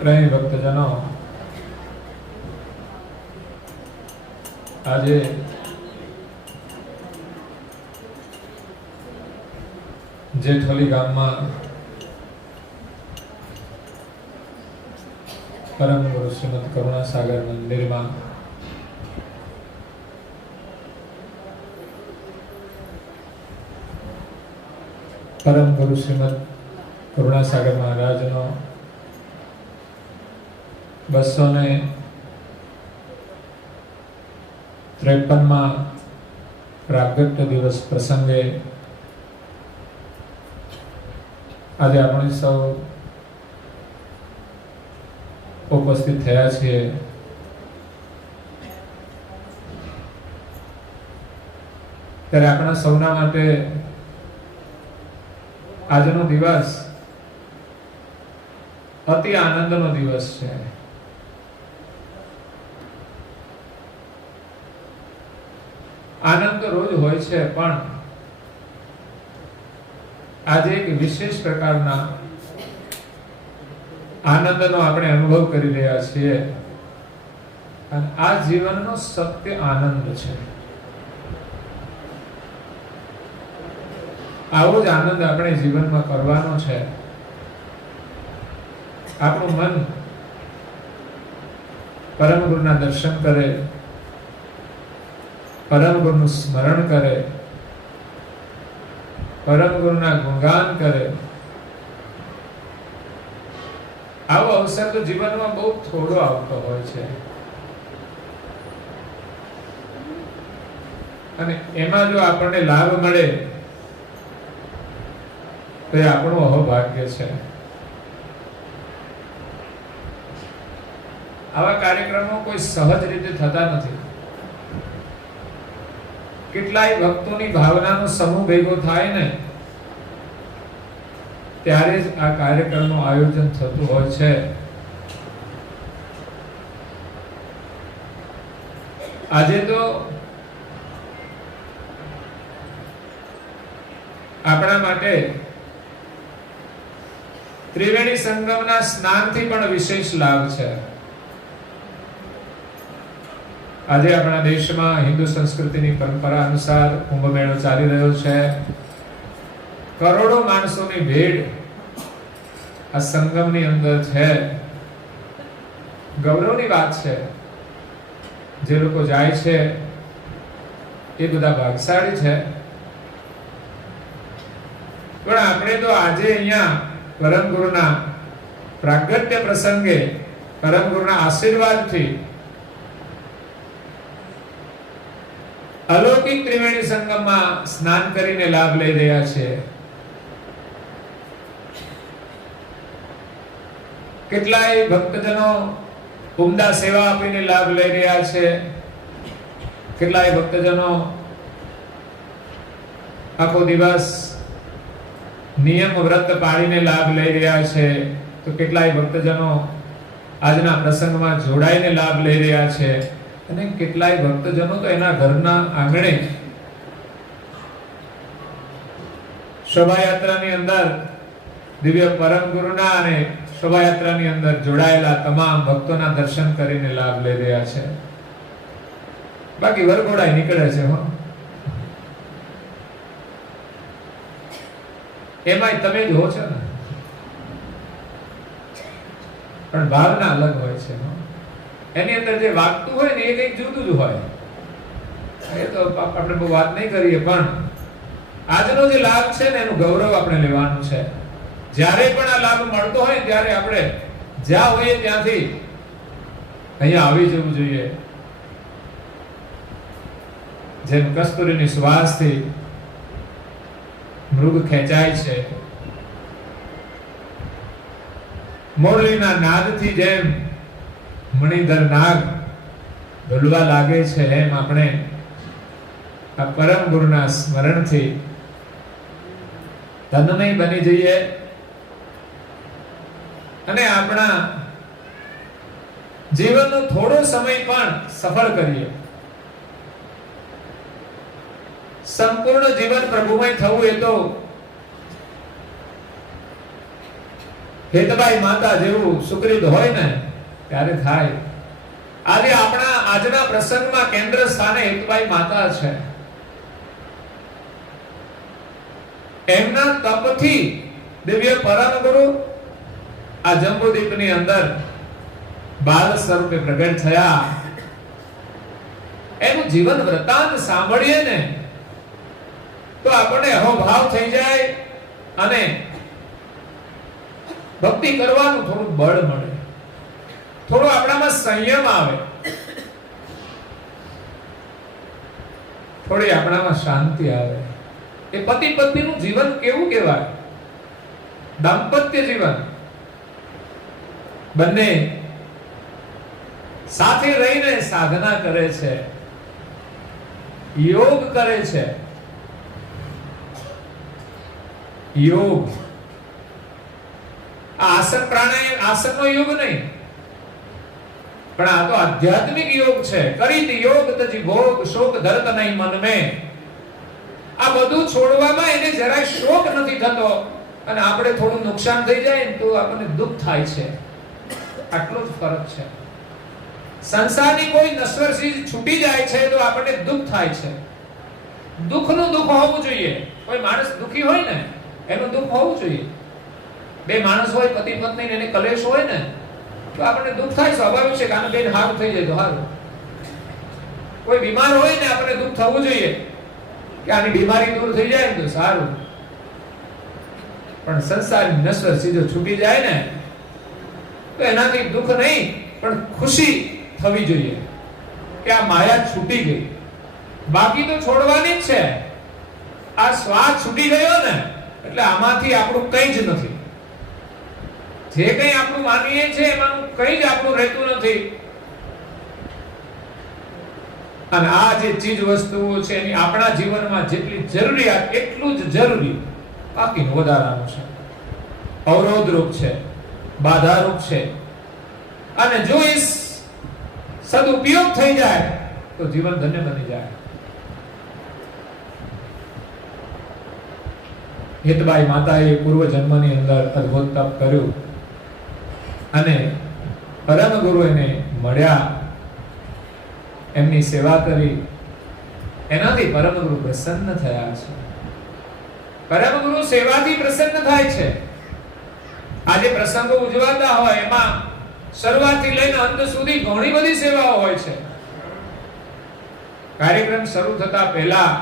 પ્રેમી ભક્તજનો, આજે જેઠોલી ગામમાં પરમ ગુરુ શ્રીમદ કરુણાસાગર મંદિરમાં પરમ ગુરુ શ્રીમદ કરુણાસાગર મહારાજનો 253માં પ્રાગટ્ય દિવસ પ્રસંગે આજે આપણે સૌ ઉપસ્થિત થયા છીએ. ત્યારે આપણા સૌના માટે આજનો દિવસ અતિ આનંદનો દિવસ છે. આનંદ તો રોજ હોય છે, પણ આજે એક વિશેષ પ્રકારના આનંદનો આપણે અનુભવ કરી રહ્યા છીએ, અને આ જીવનનો સત્ય આનંદ છે. આવો જ આનંદ આપણે જીવનમાં કરવાનો છે. આપણું મન પરમ ગુરુના દર્શન કરે, પરમ ગુરુનું સ્મરણ કરે, પરમ ગુરુના ગુણગાન કરે. આવો અવસર તો જીવનમાં બહુ થોડો આવતો હોય છે, અને એમાં જો આપણને લાભ મળે તો એ આપણું અહોભાગ્ય છે. આવા કાર્યક્રમો કોઈ સહજ રીતે થતા નથી. કેટલાય ભક્તોની ભાવનાનો સમૂહ ભેગો થાય ને ત્યારે જ આ કાર્યક્રમનું આયોજન થતું હોય છે. આજે તો આપણા માટે ત્રિવેણી સંગમના સ્નાનથી પણ વિશેષ લાભ છે. આજે આપણા દેશમાં હિન્દુ સંસ્કૃતિની પરંપરા અનુસાર કુંભ મેળો ચાલી રહ્યો છે. કરોડો માણસોની ભીડ આ સંગમની અંદર છે. ગૌરવની વાત છે. જે લોકો જાય છે એ બધા ભાગ્યશાળી છે. પણ આપણે તો આજે અહીંયા પરમ ગુરુના પ્રાગટ્ય પ્રસંગે પરમ ગુરુના આશીર્વાદથી અલૌકિક ત્રિવેણી સંગમમાં સ્નાન કરીને લાભ લઈ રહ્યા છે. કેટલાય ભક્તજનો ઉમદા સેવા આપીને લાભ લઈ રહ્યા છે. કેટલાય ભક્તજનો આખો દિવસ નિયમ વ્રત પાળીને લાભ લઈ રહ્યા છે. તો કેટલાય ભક્તજનો આજના પ્રસંગમાં જોડાઈને લાભ લઈ રહ્યા છે. અને કેટલાય ભક્તજનો તો એના ઘરના આંગણે શોભાયાત્રાની અંદર દિવ્ય પરમ ગુરુના અને શોભાયાત્રાની અંદર જોડાયેલા તમામ ભક્તોના દર્શન કરીને લાભ લઈ રહ્યા છે. બાકી વરઘોડા નીકળે છે. એમાંય તમે જ હો છો ને, પણ ભાવના અલગ હોય છે. એની અંદર જે વાગતું હોય ને એ કંઈક જુદું જ હોય. એ તો આપણે બહુ વાત નહીં કરીએ, પણ આજનો જે લાભ છે ને એનું ગૌરવ આપણે લેવાનું છે. જ્યારે પણ આ લાભ મળતો હોય ત્યારે આપણે જ્યાં હોઈએ ત્યાંથી અહીંયા આવી જવું જોઈએ. જેમ કસ્તુરીની સુવાસથી મૃગ ખેંચાય છે, મોરલીના નાદથી જેમ મણિધર નાગ ઢોલવા લાગે છે, એમ આપણે આ પરમ ગુરુના સ્મરણથી તન્મય બની જઈએ અને આપણા જીવનનો થોડો સમય પણ સફળ કરીએ. સંપૂર્ણ જીવન પ્રભુમય થવું એ તો હેતબાઈ માતા જેવું સુકૃત હોય ને ત્યારે થાય. આજે આજના પ્રસંગમાં કેન્દ્ર સ્થાને હેતબાઈ માતા છે. એમના તપથી દિવ્ય પરમ ગુરુ આ જંબુદીપની અંદર બાલ સ્વરૂપે પ્રગટ થયા. એનું જીવન વૃત્તાંત સાંભળીએ ને તો આપણને અહોભાવ થઈ જાય અને ભક્તિ કરવાનું થોડું બળ મળે, થોડું આપણામાં સંયમ આવે, થોડી આપણામાં શાંતિ આવે. એ પતિ પત્નીનું જીવન કેવું કહેવાય? દાંપત્ય જીવન. બંને સાથે રહીને સાધના કરે છે, યોગ કરે છે. યોગ આસન પ્રાણાયામ, આસનનો યોગ નહીં, પણ આ તો આધ્યાત્મિક યોગ છે. કરીત યોગ તજી ભોગ શોક ધરત નહીં મન મેં. આ બધું છોડવામાં એને જરાય શોક નથી થતો, અને આપણે થોડું નુકસાન થઈ જાય ને તો આપણને દુઃખ થાય છે. આટલો જ ફરક છે. સંસારની કોઈ નશ્વર ચીજ છૂટી જાય છે તો આપણને દુઃખ થાય છે. દુઃખનું દુઃખ હોવું જોઈએ. કોઈ માણસ દુઃખી હોય ને એનું દુઃખ હોવું જોઈએ. બે માણસ હોય, પતિ પત્ની, એને કલેશ હોય ને તો આપણને દુઃખ થાય, સ્વાભાવિક છે. કારણ કે હારું થઈ જાય તો હારું. કોઈ બીમાર હોય ને આપણને દુઃખ થવું જોઈએ કે આની બીમારી દૂર થઈ જાય ને તો સારું. પણ સંસારની નશ્વર ચીજો છૂટી જાય ને તો એનાથી દુઃખ નહીં પણ ખુશી થવી જોઈએ કે આ માયા છૂટી ગઈ. બાકી તો છોડવાની જ છે. આ શ્વાસ છૂટી ગયો ને એટલે આમાંથી આપણું કંઈ જ નથી. જે કંઈ આપણું માનીએ છે એમાં કંઈ જ આપણું રહેતું નથી. અને આ જે ચીજ વસ્તુઓ છે એની આપણા જીવનમાં જેટલી જરૂરિયાત એટલું જ જરૂરી, બાકીનું વધારાનું છે, અવરોધરૂપ છે, બાધારૂપ છે. અને જો એ સદુપયોગ થઈ જાય તો જીવન ધન્ય બની જાય. હેતબાઈ માતાએ પૂર્વ જન્મની અંદર અદ્ભુત તપ કર્યું અને પરમ ગુરુ એને મળ્યા, એમની સેવા કરી. એનાથી પરમ ગુરુ પ્રસન્ન થયા છે. પરમ ગુરુ સેવાથી પ્રસન્ન થાય છે. આજે પ્રસંગો ઉજવાતા હોય એમાં શરૂઆતથી લઈને અંત સુધી ઘણી બધી સેવાઓ હોય છે. કાર્યક્રમ શરૂ થતા પહેલા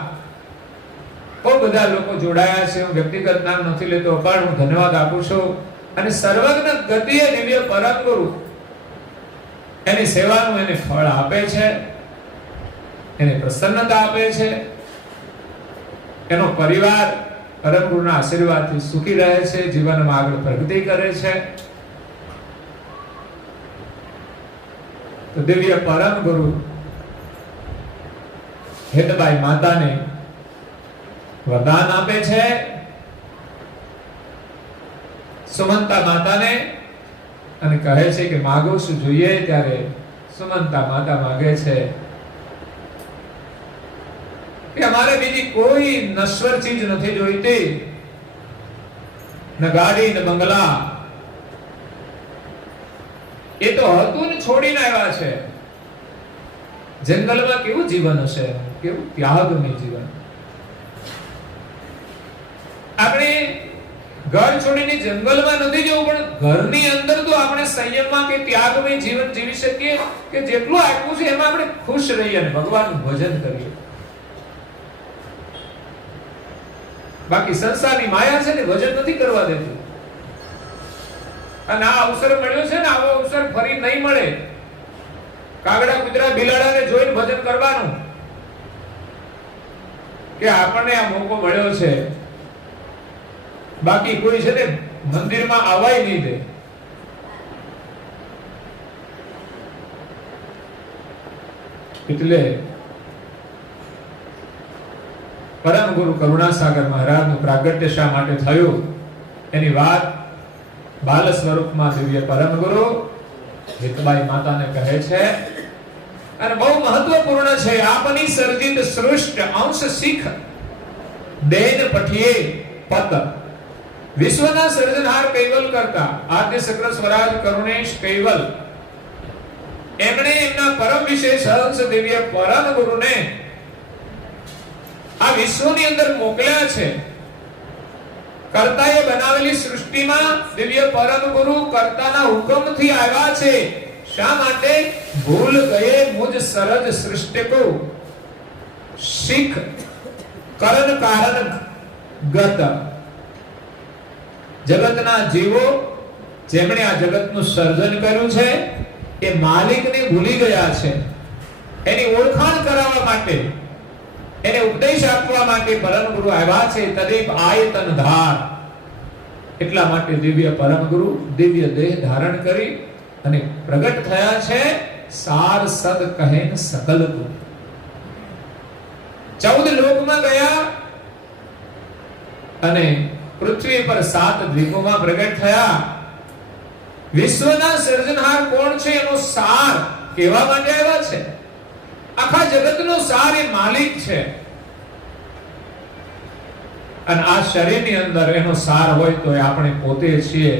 બહુ બધા લોકો જોડાયા છે. હું વ્યક્તિગત નામ નથી લેતો પણ હું ધન્યવાદ આપું છું. અને સર્વજ્ઞ ગતિએ દિવ્ય પરમ ગુરુ એની સેવાનું એને ફળ આપે છે, એને પ્રસન્નતા આપે છે. એનો પરિવાર પરમ ગુરુના આશીર્વાદથી સુખી રહે છે, જીવનમાં આગળ પ્રગતિ કરે છે. તો દિવ્ય પરમ ગુરુ હેતબાઈ માતાને વરદાન આપે છે. સુમંતા માતાને અને કહે છે કે માગો શું જોઈએ. ત્યારે સુમંતા માતા માગે છે કે અમારે બીજી કોઈ નશ્વર ચીજ નથી જોઈતી, ન ગાડી ન બંગલા. એ તો હતું ને છોડીને આવ્યા છે. જંગલમાં કેવું જીવન હશે, કેવું ત્યાગમય જીવન. આપણે ઘર છોડીને જંગલમાં નથી જવું, પણ ઘરની અંદર તો આપણે સંયમમાં કે ત્યાગમય જીવન જીવી શકીએ કે જેટલું આપ્યું છે એમાં આપણે ખુશ રહીએ અને ભગવાનનું ભજન કરીએ. બાકી સંસારની માયા છે ને ભજન નથી કરવા દેતું. અને આ અવસર મળ્યો છે ને, આવો અવસર ફરી નહીં મળે. કાગડા કૂતરા બિલાડાને જોઈને ભજન કરવાનું કે આપણને આ મોકો મળ્યો છે. બાકી કોઈ છે ને મંદિરમાં આવાય નહીં દે. એટલે પરમ ગુરુ કરુણાસાગર મહારાજનું પ્રાગટ્ય શા માટે થયું એની વાત બાલ સ્વરૂપમાં દિવ્ય પરમ ગુરુ હેતબાઈ માતાને કહે છે. અને બહુ મહત્વપૂર્ણ છે. આપની સર્જિત સૃષ્ટ અંશ શીખ દેન પઠિયે પત. વિશ્વના સર્જનહાર કૈવલ કરતા આદ્ય સક્ર સ્વરાજ કરુણેશ કૈવલ એમણે એમના પરમ વિશેષ હંસ દિવ્ય પરમ ગુરુને આ વિશ્વની અંદર મોકલ્યા છે. કર્તાએ બનાવેલી સૃષ્ટિમાં દિવ્ય પરમ ગુરુ કર્તાના હુકમથી આવ્યા છે. શા માટે? ભૂલ ગયે મુજ સરજ સૃષ્ટિ કો શીખ કરણ કારણ ગત. જગતના જીવો જેમણે આ જગતનું સર્જન કર્યું છે એ માલિકને ભૂલી ગયા છે. એની ઓળખાણ કરાવવા માટે, એને ઉપદેશ આપવા માટે પરમ ગુરુ આવ્યા છે. તદેવ આયતન ધાર. એટલા માટે દિવ્ય પરમ ગુરુ દિવ્ય દેહ ધારણ કરી અને પ્રગટ થયા છે. સાર સદ કહેન સકલ કો. 14 લોકમાં ગયા અને પૃથ્વી પર 7 દ્વીપોમાં પ્રગટ થયા. વિશ્વના સર્જનહાર કોણ છે એનો સાર કહેવા માટે આવ્યા છે. આખા જગતનો સાર એ માલિક છે. અને આ શરીરની અંદર એનો સાર હોય તો આપણે પોતે છીએ.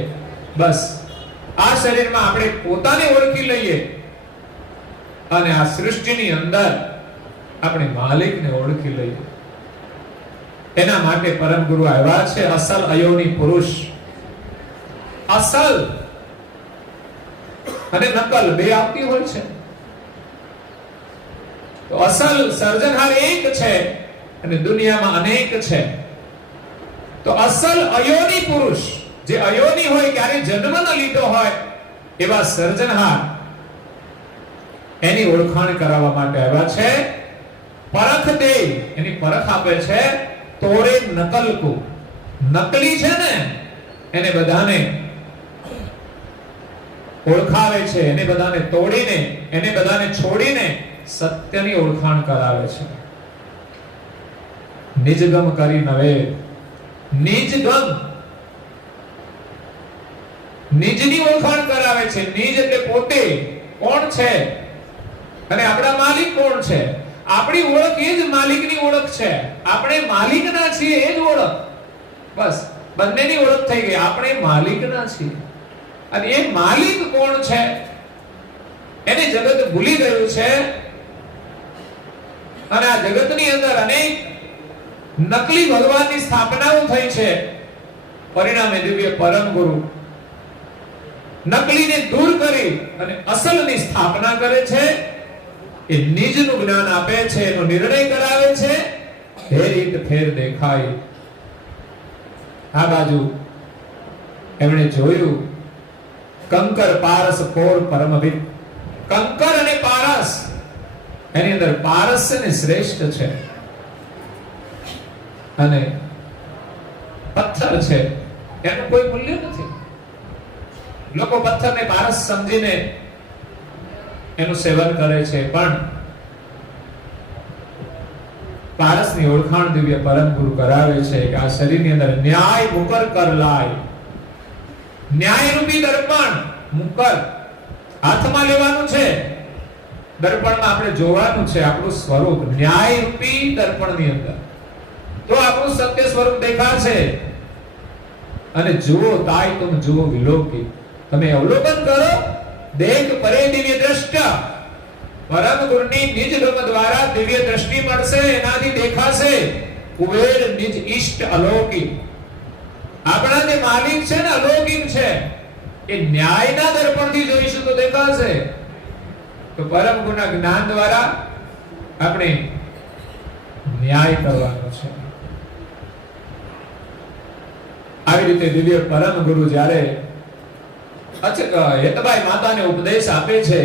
બસ આ શરીરમાં આપણે પોતાને ઓળખી લઈએ અને આ સૃષ્ટિની અંદર આપણે માલિકને ઓળખી લઈએ. એના માટે પરમ ગુરુ આવ્યા છે. અસલ અયોની પુરુષ. અસલ અને નકલ બે આવતી હોય છે. તો અસલ સર્જનહાર એક છે અને દુનિયામાં અનેક છે. તો અસલ અયોની પુરુષ, જે અયોની હોય ક્યારે જન્મ ન લીધો હોય એવા સર્જનહાર, એની ઓળખાણ કરાવવા માટે આવ્યા છે. પરખ દે, એની પરખ આપે છે. તોરે નકલ કો. નકલી છે ને એને બધાને ઓળખાવે છે. એને બધાને તોડીને, એને બધાને છોડીને સત્યની ઓળખાણ કરાવે છે. નિજગમ કરી નવે. નિજગમ, નિજની ઓળખાણ કરાવે છે. નિજ એટલે પોતે કોણ છે અને આપણા માલિક કોણ છે. આપણી ઓળખ એ જ માલિકની ઓળખ છે. આપણે માલિકના છીએ એ જ ઓળખ. બસ બંનેની ઓળખ થઈ ગઈ. આપણે માલિકના છીએ અને એ માલિક કોણ છે એને જગત ભૂલી ગયું છે. અને આ જગતની અંદર અનેક નકલી ભગવાનની સ્થાપનાઓ થઈ છે. પરિણામે દિવ્ય પરમ ગુરુ નકલીને દૂર કરી અને અસલની સ્થાપના કરે છે. એ નિજનું જ્ઞાન આપે છે, એનો નિર્ણય કરાવે છે. હે રીત ફેર દેખાય. આ બાજુ એમણે જોયું કંકર પારસ કોર પરમવિદ. કંકર અને પારસ, એની અંદર પારસ ને શ્રેષ્ઠ છે અને પથ્થર છે એનું કોઈ મૂલ્ય નથી. લોકો પથ્થરને પારસ સમજીને એનું સેવન કરે છે, પણ પારસની ઓળખાણ દિવ્ય પરમ ગુરુ કરાવે છે કે આ શરીરની અંદર ન્યાય મુકર કર લાય. ન્યાય રૂપી દર્પણ મુકર હાથમાં લેવાનું છે. દર્પણમાં આપણે જોવાનું છે આપણું સ્વરૂપ. ન્યાય રૂપી દર્પણની અંદર તો આપણું સત્ય સ્વરૂપ દેખાશે. અને જુઓ તાય તુમ જુઓ વિલોકી. તમે અવલોકન કરો. દેખ પરે દિવ્ય દ્રષ્ટા. પરમ ગુરુની નિજ ગમ દ્વારા દિવ્ય દ્રષ્ટિ મળશે. એનાથી દેખાશે કુબેર નિજ ઈષ્ટ અલૌકિક. આપણા જે માલિક છે ને અલૌકિક છે, એ ન્યાયના દર્પણથી જોઈશું તો દેખાશે. તો પરમ ગુરુના જ્ઞાન દ્વારા આપણે ન્યાય કરવાનો છે. આવી રીતે દિવ્ય પરમ ગુરુ જ્યારે હેતબાઈ માતાને ઉપદેશ આપે છે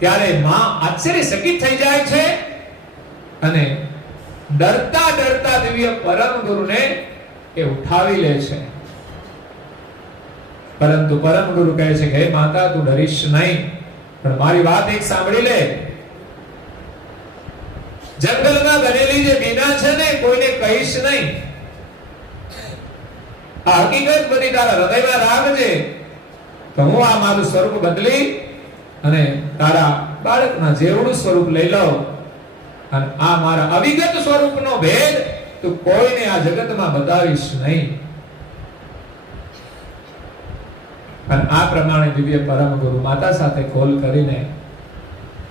ત્યારે માં આશ્ચર્યચકિત થઈ જાય છે અને ડરતા ડરતા દિવ્ય પરમ ગુરુને એ ઉઠાવી લે છે. પરંતુ પરમ ગુરુ કહે છે કે હે માતા તું ડરીશ નહીં, પણ મારી વાત એક સાંભળી લે. જંગલમાં બનેલી જે બીના છે ને કોઈને કહીશ નહીં. આ હકીકત બધી તારા હૃદયમાં રાખજે. તો હું આ મારું સ્વરૂપ બદલી અને તારા બાળકના જેવડું સ્વરૂપ લઈ લઉં અને આ મારા અવિગત સ્વરૂપનો ભેદ તું કોઈને આ જગતમાં બતાવીશ નહીં. અને આ પ્રમાણે દિવ્ય પરમ ગુરુ માતા સાથે કોલ કરીને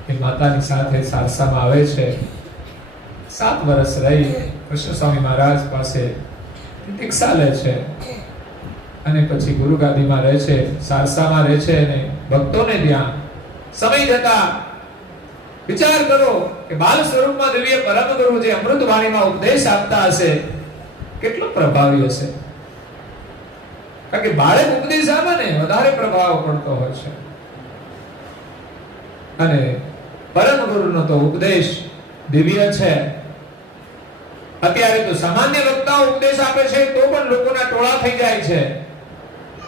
એ માતાની સાથે સારસામાં આવે છે. 7 વર્ષ રહી કૃષ્ણ સ્વામી મહારાજ પાસે દીક્ષા લે છે અને પછી ગુરુ ગાદીમાં રહે છે, સારસામાં રહે છે અને ભક્તોને ત્યાં સમય જતા વિચાર કરો કે બાલ સ્વરૂપમાં દિવ્ય પરમ ગુરુ જે અમૃત વાણીમાં ઉપદેશ આપતા હશે કેટલો પ્રભાવી હશે. કારણ કે બાળક ઉપદેશ આપે ને વધારે પ્રભાવ પડતો હોય છે. અને પરમ ગુરુનો તો ઉપદેશ દિવ્ય છે. અત્યારે તો સામાન્ય વક્તાઓ ઉપદેશ આપે છે તો પણ લોકોના ટોળા થઈ જાય છે.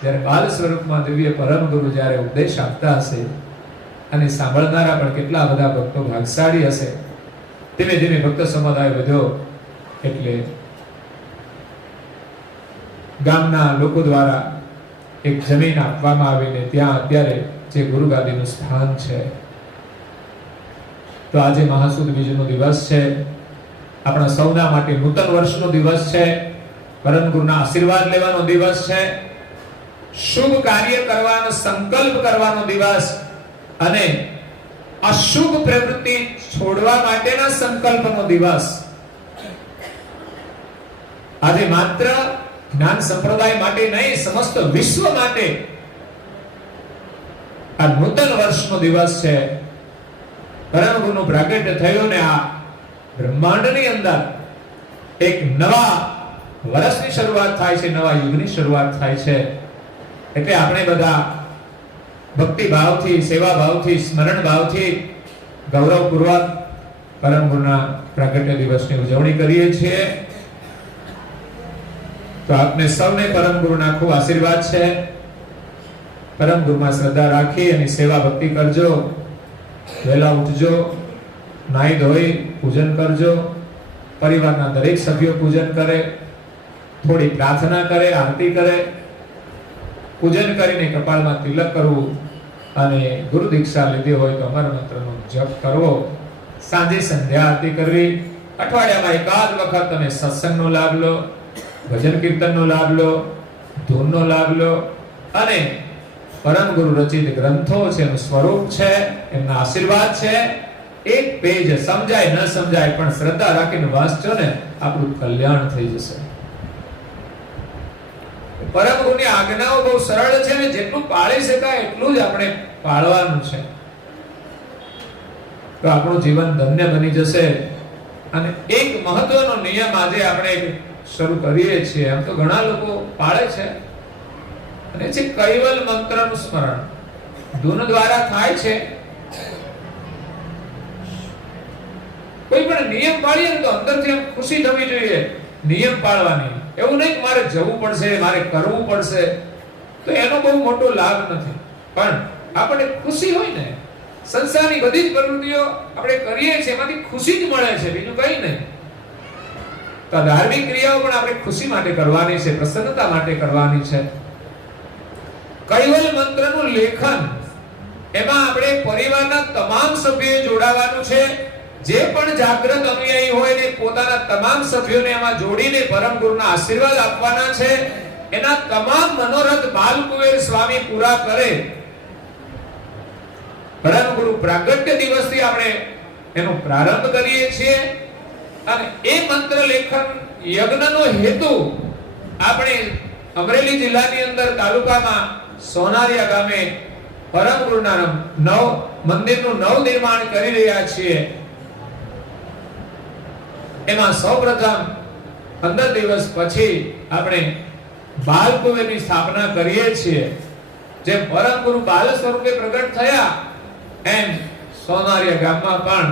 જ્યારે બાલ સ્વરૂપમાં દિવ્ય પરમ ગુરુ જ્યારે ઉપદેશ આપતા હશે અને સાંભળનારા પણ કેટલા બધા ભક્તો ભાગશાળી હશે. ધીમે ધીમે ભક્ત સમુદાય વધ્યો એટલે ગામના લોકો દ્વારા એક જમીન આપવામાં આવીને ત્યાં અત્યારે જે ગુરુ ગાદીનું સ્થાન છે. તો આજે મહાસુદ બીજનો દિવસ છે. આપણા સૌના માટે નૂતન વર્ષનો દિવસ છે. પરમ ગુરુના આશીર્વાદ લેવાનો દિવસ છે. શુભ કાર્ય કરવાનો સંકલ્પ કરવાનો દિવસ અને અશુભ પ્રવૃત્તિ છોડવા માટેના સંકલ્પનો દિવસ. આજે માત્ર જ્ઞાન સંપ્રદાય માટે નહીં, સમસ્ત વિશ્વ માટે આ નૂતન વર્ષનો દિવસ છે. પરમ ગુરુનું પ્રાગટ્ય થયું ને આ બ્રહ્માંડની અંદર એક નવા વર્ષની શરૂઆત થાય છે, નવા યુગની શરૂઆત થાય છે. એટલે આપણે બધા ભક્તિ ભાવથી, સેવા ભાવથી, સ્મરણ ભાવથી ગૌરવપૂર્વક પરમ ગુરુના પ્રાગટ્ય દિવસની ઉજવણી કરીએ છીએ. તો આપને સૌને પરમ ગુરુના ખૂબ આશીર્વાદ છે. પરમ ગુરુમાં શ્રદ્ધા રાખી અને સેવા ભક્તિ કરજો. વહેલા ઉઠજો, નાહી ધોઈ પૂજન કરજો. પરિવારના દરેક સભ્યો પૂજન કરે, થોડી પ્રાર્થના કરે, આરતી કરે. પૂજન કરીને કપાળમાં તિલક કરવું અને ગુરુ દીક્ષા લીધી હોય તો અમર મંત્રનો જપ કરવો. સાંજે સંધ્યા આરતી કરવી. અઠવાડિયામાં એકાદ વખત તમે સત્સંગનો લાભ લો, ભજન કીર્તનનો લાભ લો, ધૂનનો લાભ લો અને પરમ ગુરુ રચિત ગ્રંથો છે, એનું સ્વરૂપ છે, એમના આશીર્વાદ છે. એક પેજ સમજાય ન સમજાય પણ શ્રદ્ધા રાખીને વાંચજો ને આપણું કલ્યાણ થઈ જશે. પરમ ગુરુની આજ્ઞાઓ બહુ સરળ છે ને જેટલું પાળી શકાય એટલું જ આપણે પાળવાનું છે. તો આપણું જીવન ધન્ય બની જશે. અને એક મહત્વનો નિયમ આજે આપણે શરૂ કરીએ છીએ. આમ તો ઘણા લોકો પાળે છે અને છે કૈવલ મંત્રનું સ્મરણ. ધૂન દ્વારા થાય છે. કોઈ પણ નિયમ પાળીએ ને તો અંદરથી ખુશી થવી જોઈએ નિયમ પાળવાની. એવું નહીં કે મારે જવું પડશે, મારે કરવું પડશે, તો એનો બહુ મોટો લાભ નથી. પણ આપણે ખુશી હોય ને, સંસારની બધી જ પ્રવૃત્તિઓ આપણે કરીએ છીએ એમાંથી ખુશી જ મળે છે, બીજું કંઈ નહીં. તો ધાર્મિક ક્રિયાઓ પણ આપણે ખુશી માટે કરવાની છે, પ્રસન્નતા માટે કરવાની છે. કૈવલ મંત્રનું લેખન, એમાં આપણે પરિવારના તમામ સભ્યોએ જોડાવાનું છે. જે પણ જાગૃત અનુયાયી હોય ને પોતાના તમામ સભ્યોને એમાં જોડીને પરમ ગુરુના આશીર્વાદ આપવાના છે. એના તમામ મનોરથ બાલકુવેર સ્વામી પૂરા કરે. પરમ ગુરુ પ્રાગટ્ય દિવસથી આપણે એનો પ્રારંભ કરીએ છીએ. અને એ મંત્ર લેખન યજ્ઞનો હેતુ આપણે અમરેલી જિલ્લાની અંદર તાલુકામાં સોનારિયા ગામે પરમ ગુરુના મંદિરનું નવનિર્માણ કરી રહ્યા છીએ. એમાં સૌપ્રથમ 15 દિવસ પછી આપણે બાલકુવેરની સ્થાપના કરીએ છીએ. જે પરમ ગુરુ બાલ સ્વરૂપે પ્રગટ થયા એમ સોનારિયા ગામમાં પણ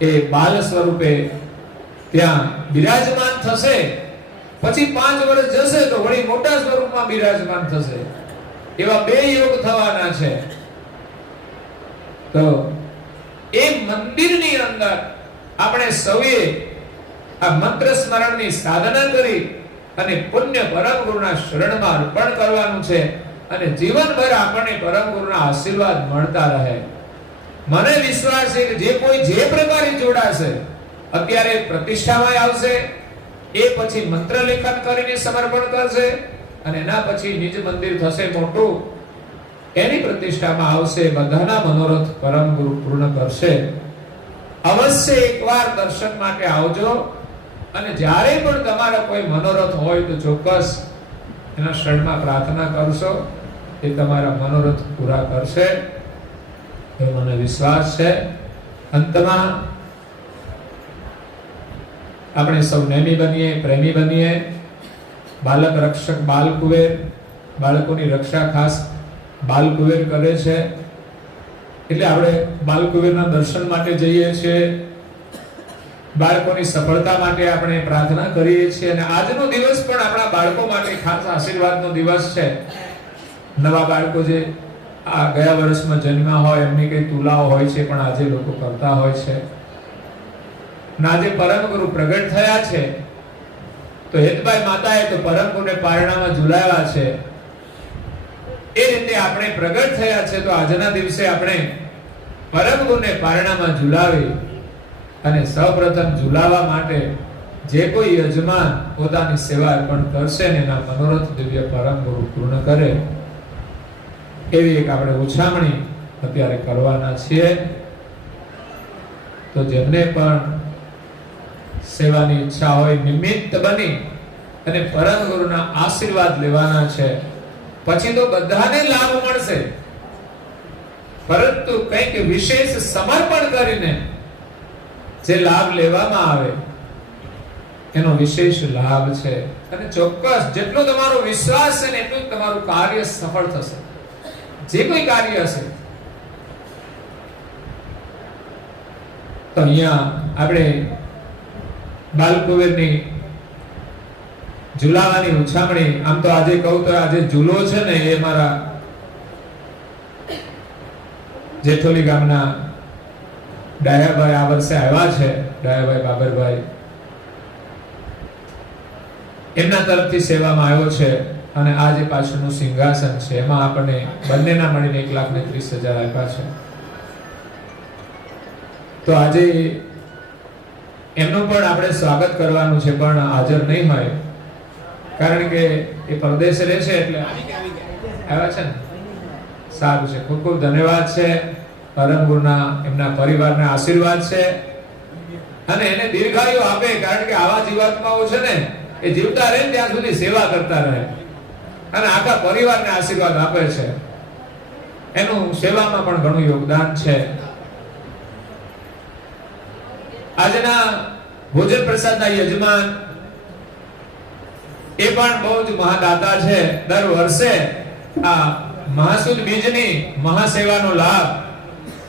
એ બાલ સ્વરૂપે ત્યાં બિરાજમાન થશે. પછી 5 વર્ષ જશે તો વળી મોટા સ્વરૂપમાં બિરાજમાન થશે. એવા 2 યોગ થવાના છે. તો એ મંદિરની અંદર આપણે સૌએ આ મંત્ર સ્મરણની સાધના કરી અને પુણ્ય પરમ ગુરુના શરણમાં અર્પણ કરવાનું છે. અને જીવનભર આપણને પરમ ગુરુના આશીર્વાદ મળતા રહે. મને વિશ્વાસ છે કે જે કોઈ જે પ્રકારે જોડાશે, અત્યારે પ્રતિષ્ઠામાં આવશે, એ પછી મંત્ર લેખન કરીને સમર્પણ કરશે અને એના પછી નિજ મંદિર થશે મોટું એની પ્રતિષ્ઠામાં આવશે, બધાના મનોરથ પરમ ગુરુ પૂર્ણ કરશે. અવશ્ય એકવાર દર્શન માટે આવજો અને જ્યારે પણ તમારા કોઈ મનોરથ હોય તો ચોક્કસ એના શરણમાં પ્રાર્થના કરશો, એ તમારા મનોરથ પૂરા કરશે એ મને વિશ્વાસ છે. અંતમાં આપણે સૌ નેમી બનીએ, પ્રેમી બનીએ. બાલક રક્ષક બાલકુબેર, બાળકોની રક્ષા ખાસ બાલકુબેર કરે છે, એટલે આપણે બાલકુબેરના દર્શન માટે જઈએ છીએ, બાળકોની સફળતા માટે આપણે પ્રાર્થના કરીએ છીએ. અને આજનો દિવસ પણ આપણા બાળકો માટે ખાસ આશીર્વાદનો દિવસ છે. નવા બાળકો જે આ ગયા વર્ષમાં જન્મ્યા હોય એમની કઈ તુલાઓ હોય છે, પણ આજે લોકો કરતા હોય છે. આજે પરમ ગુરુ પ્રગટ થયા છે તો હેતભાઈ માતાએ તો પરમ ગુરુને પારણામાં ઝુલાવ્યા છે. એ રીતે આપણે પ્રગટ થયા છે તો આજના દિવસે આપણે પરમ ગુરુને પારણામાં ઝુલાવી અને સૌપ્રથમ ઝુલાવવા માટે જે કોઈ યજમાન પોતાની સેવા અર્પણ કરશે ને એના મનોરથ દિવ્ય પરમ ગુરુ પૂર્ણ કરે એવી એક આપણે ઉછામણી અત્યારે કરવાના છીએ. તો જેમને પણ સેવાની ઈચ્છા હોય નિમિત્ત બની અને પરમ ગુરુના આશીર્વાદ લેવાના છે. પછી તો બધાને લાભ મળશે, પરંતુ કંઈક વિશેષ સમર્પણ કરીને જે લાભ લેવામાં આવે એનો વિશેષ લાભ છે. અને ચોક્કસ જેટલો તમારો વિશ્વાસ છે ને એટલું તમારું કાર્ય સફળ થશે. જે કોઈ કાર્ય હશે તો અહીંયા આપણે બાલકુબેરની ઝુલાવાની ઉછામણી, આમ તો આજે કહું તો આજે ઝૂલો છે ને એ મારા જેઠોલી ગામના ડાયાભાઈ આ વર્ષે આવ્યા છે, ડાયાભાઈ બાબરભાઈ, એમના તરફથી સેવામાં આવ્યો છે. અને આ જે પાછળનું સિંહાસન છે એમાં આપણને બંનેના મળીને 1,30,000 આપ્યા છે. તો આજે એમનું પણ આપણે સ્વાગત કરવાનું છે, પણ હાજર નહીં હોય કારણ કે એ પરદેશ રહે છે એટલે આવ્યા છે ને. સારું છે, ખૂબ ખૂબ ધન્યવાદ છે. પરમ ગુરુના એમના પરિવારના આશીર્વાદ છે અને એને દીર્ઘાયુ આપે, કારણ કે આવા જીવાત્માઓ છે ને એ જીવતા રહે ત્યાં સુધી સેવા કરતા રહે અને આખા પરિવારને આશીર્વાદ આપે છે. એનું સેવામાં પણ ઘણું યોગદાન છે. આજના ભોજન પ્રસાદના યજમાન એ પણ બહુ જ મહાદાતા છે. દર વર્ષે આ મહાસુદ બીજની મહાસેવાનો લાભ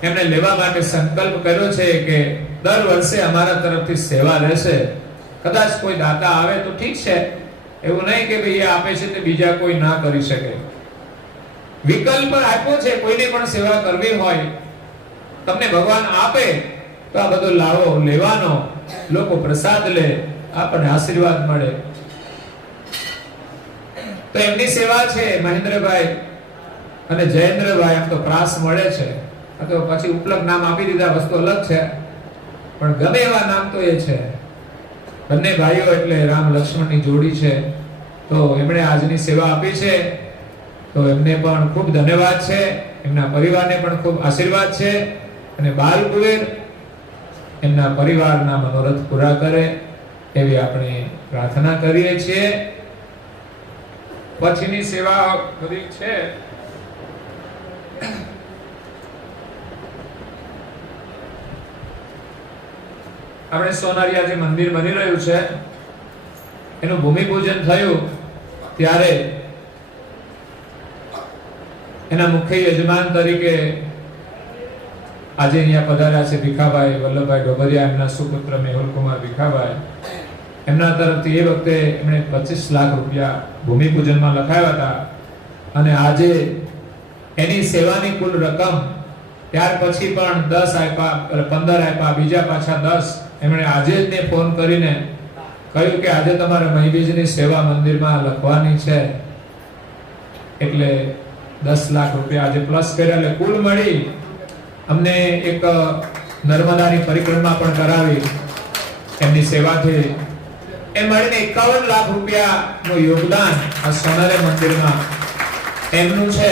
એમને લેવા માટે સંકલ્પ કર્યો છે કે દર વર્ષે અમારા તરફથી સેવા રહેશે. કદાચ કોઈ દાતા આવે તો ઠીક છે, એવું નહીં કે ભાઈ આપે છે તે બીજા કોઈ ના કરી શકે. વિકલ્પ આપ્યો છે, કોઈને પણ સેવા કરવી હોય તમને ભગવાન આપે તો આ બધો લાવો લેવાનો, લોકો પ્રસાદ લે, આપણને આશીર્વાદ મળે. તો એમની સેવા છે મહેન્દ્રભાઈ અને જયેન્દ્રભાઈ. આમ તો પ્રાસ મળે છે, આ તો પછી ઉપલબ્ધ નામ આપી દીધા, વસ્તુ અલગ છે, પણ ગમે એવા નામ તો એ છે. બંને ભાઈઓ એટલે રામ લક્ષ્મણની જોડી છે. તો એમણે આજની સેવા આપી છે તો એમને પણ ખૂબ ધન્યવાદ છે. એમના પરિવારને પણ ખૂબ આશીર્વાદ છે અને બાલકુબેર એમના પરિવારના મનોરથ પૂરા કરે એવી આપણે પ્રાર્થના કરીએ છીએ. પછીની સેવા બધી છે આપણે સોનારિયા જે મંદિર બની રહ્યું છે એનું ભૂમિપૂજન થયું ત્યારે એના મુખ્ય યજમાન તરીકે આજે અહીંયા પધાર્યા છે ભીખાભાઈ વલ્લભભાઈ ડોબરિયા, એમના સુપુત્ર મેહુલકુમાર ભીખાભાઈ. એમના તરફથી એ વખતે એમણે 25 લાખ રૂપિયા ભૂમિપૂજનમાં લખાવ્યા હતા અને આજે એની સેવાની કુલ રકમ ત્યાર પછી પણ 10 આપ્યા, 15 આપ્યા, બીજા પાછા 10. એમણે આજે જ ફોન કરીને કહ્યું કે આજે તમારે મહીબીજની સેવા મંદિરમાં લખવાની છે એટલે 10 લાખ રૂપિયા આજે પ્લસ કર્યા. એટલે કુલ મળી અમને એક નર્મદાની પરિક્રમા પણ કરાવી એમની સેવાથી. એ મળીને 51 લાખ રૂપિયાનું યોગદાન આ સોનારે મંદિરમાં એમનું છે.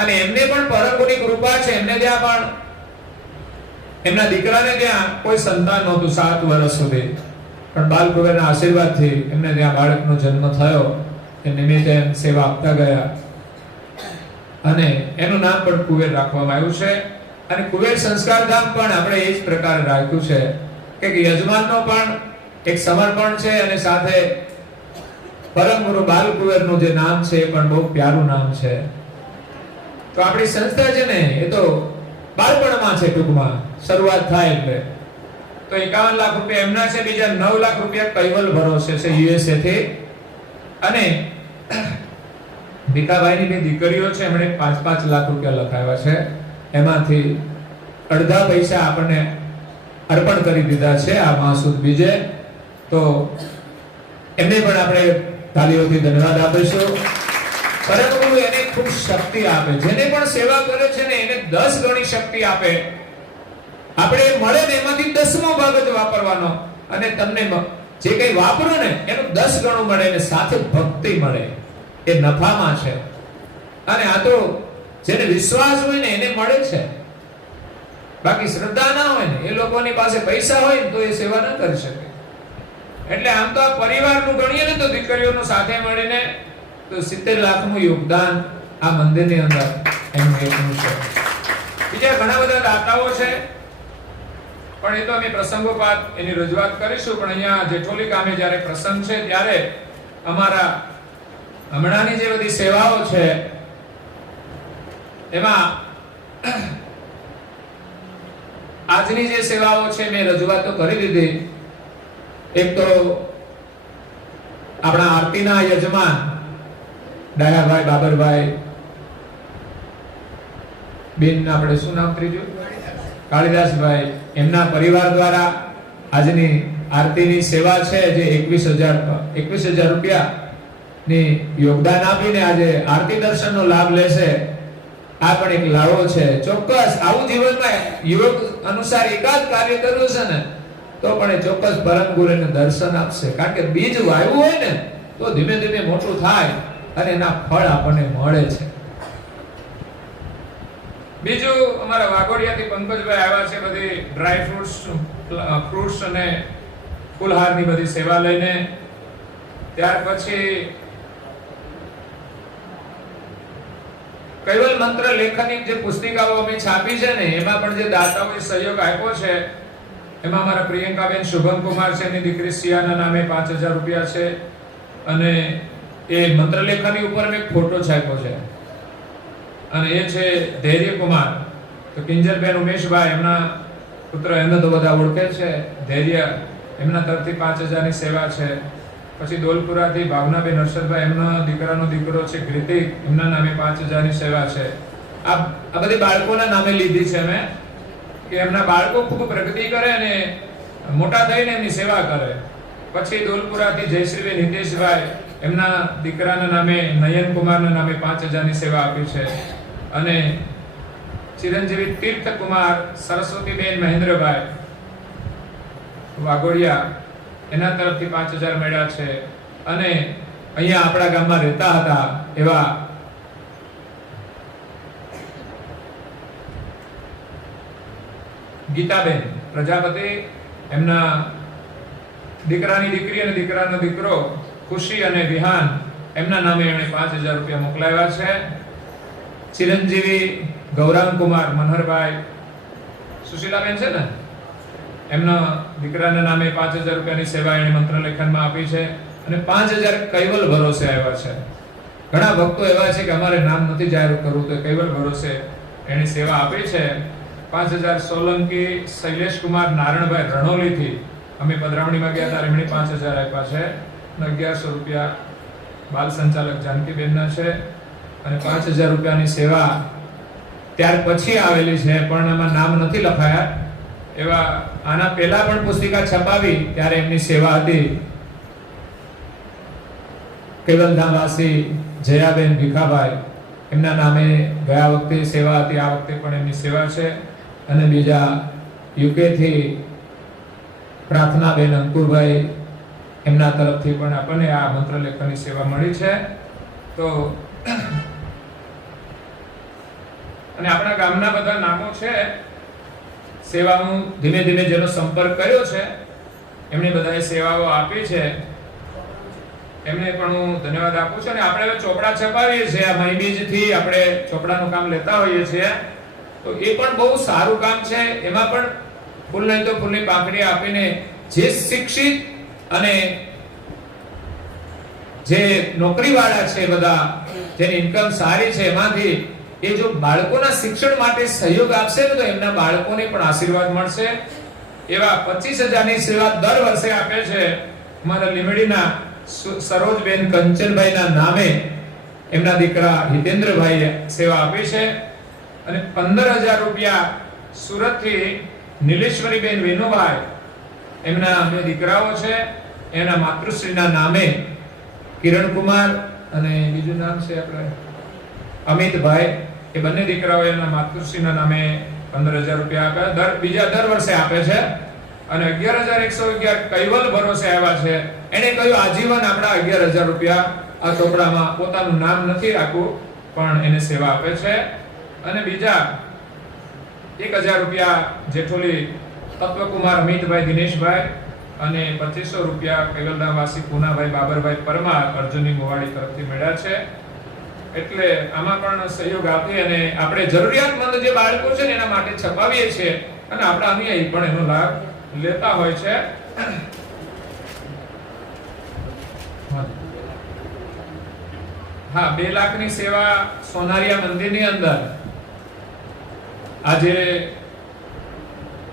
અને એમને પણ પરમગુરુની કૃપા છે. એમને ત્યાં પણ એમના દીકરાને ત્યાં કોઈ સંતાન નહોતું 7 વર્ષ સુધી, પણ બાલ કુબેરના આશીર્વાદથી એમને ત્યાં બાળકનો જન્મ થયો. એ નિમિત્તે સેવા આપતા ગયા અને એનું નામ પણ કુબેર રાખવામાં આવ્યું છે. અને કુબેર સંસ્કારધામ પણ આપણે એ જ પ્રકારે રાખ્યું છે કે યજમાનનો પણ એક સમર્પણ છે અને સાથે પરમ ગુરુ બાલ કુબેરનું જે નામ છે એ પણ બહુ પ્યારું નામ છે. તો આપણી સંસ્થા છે ને એ તો બાળપણમાં છે, ટૂંકમાં શરૂઆત થાય એટલે. તો 51 લાખ રૂપિયા એમના છે, બીજા 9 લાખ રૂપિયા કૈવલ ભરોસે છે યુએસએ થી. અને ભીખાભાઈની 2 દીકરીઓ છે, એમણે 5-5 લાખ રૂપિયા લખાવ્યા છે. એમાંથી અડધા પૈસા આપણને અર્પણ કરી દીધા છે આ મહાસુદ બીજે. તો એમને પણ આપણે તાલીઓથી ધન્યવાદ આપીશું. પરંતુ એને ખૂબ શક્તિ આપે, જેને પણ સેવા કરે છે ને એને 10 ગણી શક્તિ આપે. આપણે મળે ને એમાંથી 10મો ભાગ જ વાપરવાનો, અને તમને જે કંઈ વાપરો ને એનું 10 ગણું મળે, ને સાથે ભક્તિ મળે. એ નફામાં છે. અને આ તો જેને વિશ્વાસ હોય ને એને મળે છે. બાકી શ્રદ્ધા ના હોય ને, એ લોકોની પાસે પૈસા હોય ને તો એ સેવા ન કરી શકે. એટલે આમ તો આ પરિવારનું ગણીએ ને તો દીકરીઓનું સાથે મળીને તો 70 લાખનું યોગદાન આ મંદિરની અંદર એનું એકનું છે. બીજા ઘણા બધા દાતાઓ છે, પણ એ તો અમે પ્રસંગોપાત એની રજૂઆત કરીશું. પણ અહીંયા જેઠોલી ગામે જ્યારે પ્રસંગ છે ત્યારે અમારા હમણાંની જે બધી સેવાઓ છે એમાં આજની જે સેવાઓ છે મેં રજૂઆતો કરી દીધી. એક તો આપણા આરતીના યજમાન ડાયાભાઈ બાબરભાઈ બેન, આપણે શું નામ ત્રીજું, કાળીદાસભાઈ, એમના પરિવાર દ્વારા આજની આરતીની સેવા છે જે 21,000 રૂપિયા ની યોગદાન આપીને આજે આરતી દર્શનનો લાભ લેશે. આ પણ એક લાવો છે. ચોક્કસ આવું જીવનમાં યુવક અનુસાર એકાદ કાર્ય કરવું છે ને તો પણ એ ચોક્કસ પરમ ગુરુને દર્શન આપશે. કારણ કે બીજ વાવ્યું હોય ને તો ધીમે ધીમે મોટું થાય અને એના ફળ આપણને મળે છે. બીજું અમારા વાઘોડિયાથી પંકજભાઈ આવ્યા છે, બધી ડ્રાય ફ્રૂટ્સ અને ફૂલહારની બધી સેવા લઈને. ત્યાર પછી કૈવલ મંત્ર લેખનની જે પુસ્તિકાઓ અમે છાપી છે ને એમાં પણ જે દાતાઓએ સહયોગ આપ્યો છે એમાં અમારા પ્રિયંકાબેન શુભમકુમાર છે, એની દીકરી સિયાના નામે 5,000 રૂપિયા છે. અને એ મંત્ર લેખનની ઉપર મેં ફોટો છાપ્યો છે. અને એ છે ધૈર્યકુમાર. તો કિંજલબેન ઉમેશભાઈ, એમના પુત્ર, એમને તો બધા ઓળખે છે, ધૈર્ય, એમના તરફથી 5,000 ની સેવા છે. પછી દોલપુરાથી ભાવનાબેન હર્ષદભાઈ, એમના દીકરાનો દીકરો છે કૃતિક, એમના નામે 5,000 ની સેવા છે. આ બધી બાળકોના નામે લીધી છે મેં, કે એમના બાળકો ખૂબ પ્રગતિ કરે અને મોટા થઈને એમની સેવા કરે. પછી દોલપુરાથી જયશ્રીબેન હિતેશભાઈ, એમના દીકરાના નામે નયનકુમારના નામે 5,000 ની સેવા આપી છે. અને ચિરંજીવી તીર્થકુમાર સરસ્વતીબેન મહેન્દ્રભાઈ વાઘોડિયા, એના તરફથી 5,000 મળ્યા છે. અને અહીંયા આપણા ગામમાં રહેતા હતા એવા ગીતાબેન પ્રજાપતિ, એમના દીકરાની દીકરી અને દીકરાનો દીકરો ખુશી અને વિહાન, એમના નામે એમણે 5,000 રૂપિયા મોકલાવ્યા છે. ચિરંજીવી ગૌરાંગકુમાર મનહરભાઈ, સુશીલાબેન છે ને, એમના દીકરાના નામે 5,000 રૂપિયાની સેવા એને મંત્ર લેખનમાં આપી છે. અને 5,000 કૈવલ ભરોસે આવ્યા છે. ઘણા ભક્તો એવા છે કે અમારે નામ નથી જાહેર કરવું, તો કૈવલ ભરોસે એની સેવા આપી છે. 5,000 સોલંકી શૈલેષકુમાર નારણભાઈ રણોલીથી, અમે પધરામણીમાં ગયા ત્યારે એમણે 5,000 આપ્યા છે. 1,100 રૂપિયા બાલ સંચાલક જાનકીબેનના છે. અને 5,000 રૂપિયાની સેવા ત્યાર પછી આવેલી છે, પણ એમાં નામ નથી લખાયા. એવા આના પહેલા પણ પુસ્તિકા છપાવી ત્યારે એમની સેવા હતી. કેવલધામવાસી જયાબેન ભીખાભાઈ, એમના નામે ગયા વખતે સેવા હતી, આ વખતે પણ એમની સેવા છે. અને બીજા યુકે થી પ્રાર્થનાબેન અંકુરભાઈ, એમના તરફથી પણ આપણને આ મંત્ર લેખનની સેવા મળી છે. તો અને આપણા ગામના બધા નામો છે સેવાનું ધીમે ધીમે જેનો સંપર્ક કર્યો છે એમણે બધાએ સેવાઓ આપી છે, એમને પણ હું ધન્યવાદ આપું છું. અને આપણે હવે ચોપડા છપાવીએ છીએ, આ મહીબીજથી આપણે ચોપડાનું કામ લેતા હોઈએ છીએ, તો એ પણ બહુ સારું કામ છે. એમાં પણ ફૂલ નહીં તો ફૂલની પાંખડી આપીને જે શિક્ષિત અને જે નોકરીવાળા છે બધા, જેની ઇન્કમ સારી છે, એમાંથી એ જો બાળકોના શિક્ષણ માટે સહયોગ આપશે ને તો એમના બાળકોને પણ આશીર્વાદ મળશે. એવા 25,000 ની સેવા દર વર્ષે આપે છે અમારા લીમડીના સરોજબેન કંચનભાઈના નામે. એમના દીકરા હિતેન્દ્રભાઈએ સેવા આપી છે. અને 15,000 રૂપિયા સુરતથી નીલેશ્વરીબેન વિનુભાઈ, એમના બે દીકરાઓ છે, એના માતૃશ્રીના નામે કિરણકુમાર અને બીજું નામ છે આપણે અમિતભાઈ, એ બંને દીકરાઓ એના માતૃશ્રીના નામે 15,000 રૂપિયા આપ્યા. દર વર્ષે આપે છે. અને 11,111 કૈવલ ભરોસે આવ્યા છે. એને કહ્યું આજીવન આપણા 11,000 રૂપિયા આ ચોપડામાં, પોતાનું નામ નથી રાખવું પણ એને સેવા આપે છે. અને બીજા 1,000 રૂપિયા જેઠોલી તત્વકુમાર અમિતભાઈ દિનેશભાઈ, અને 2500 રૂપિયા કૈવલના વાસી પૂનાભાઈ બાબરભાઈ પરમાર અર્જુનની મોવાડી તરફથી મળ્યા છે. એટલે આમાં પણ સહયોગ આપી અને આપણે જરૂરિયાતમંદ જે બાળકો છે ને એના માટે છપાવીએ છીએ અને આપણા અનુયાયી પણ એનો લાભ લેતા હોય છે. હા, 2 લાખની સેવા સોનારિયા મંદિરની અંદર આજે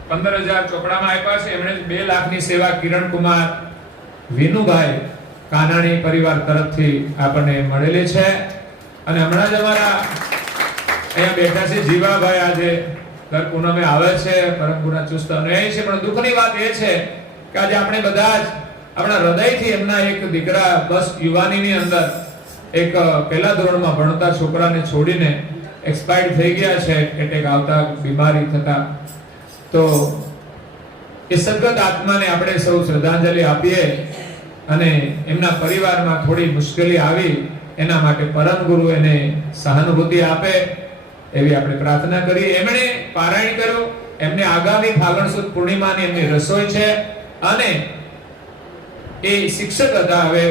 15,000 ચોપડામાં આપ્યા છે. એમણે 2 લાખની સેવા કિરણકુમાર વિનુભાઈ કાનાણી પરિવાર તરફથી આપણને મળેલી છે. અને હમણાં જ અમારા અહીંયા બેઠા છે જીવાભાઈ, આજે દર પૂનમે આવે છે, પરંપરા ચુસ્ત અનુયાયી છે. પણ દુઃખની વાત એ છે કે આજે આપણે બધા જ આપણા હૃદયથી એમના એક દીકરા બસ યુવાનીની અંદર એક પહેલા ધોરણમાં ભણતા છોકરાને છોડીને એક્સપાયર્ડ થઈ ગયા છે, એટેક આવતા, બીમારી થતા. તો એ સદગત આત્માને આપણે સૌ શ્રદ્ધાંજલિ આપીએ અને એમના પરિવારમાં થોડી મુશ્કેલી આવી એના માટે પરમ ગુરુ એને સહાનુભૂતિ આપે એવી આપણે પ્રાર્થના કરી. એમણે પારાયણ કર્યું. એમને આગામી ફાગણ સુદ પૂર્ણિમાની એમની રસોઈ છે અને એ શિક્ષક હતા, હવે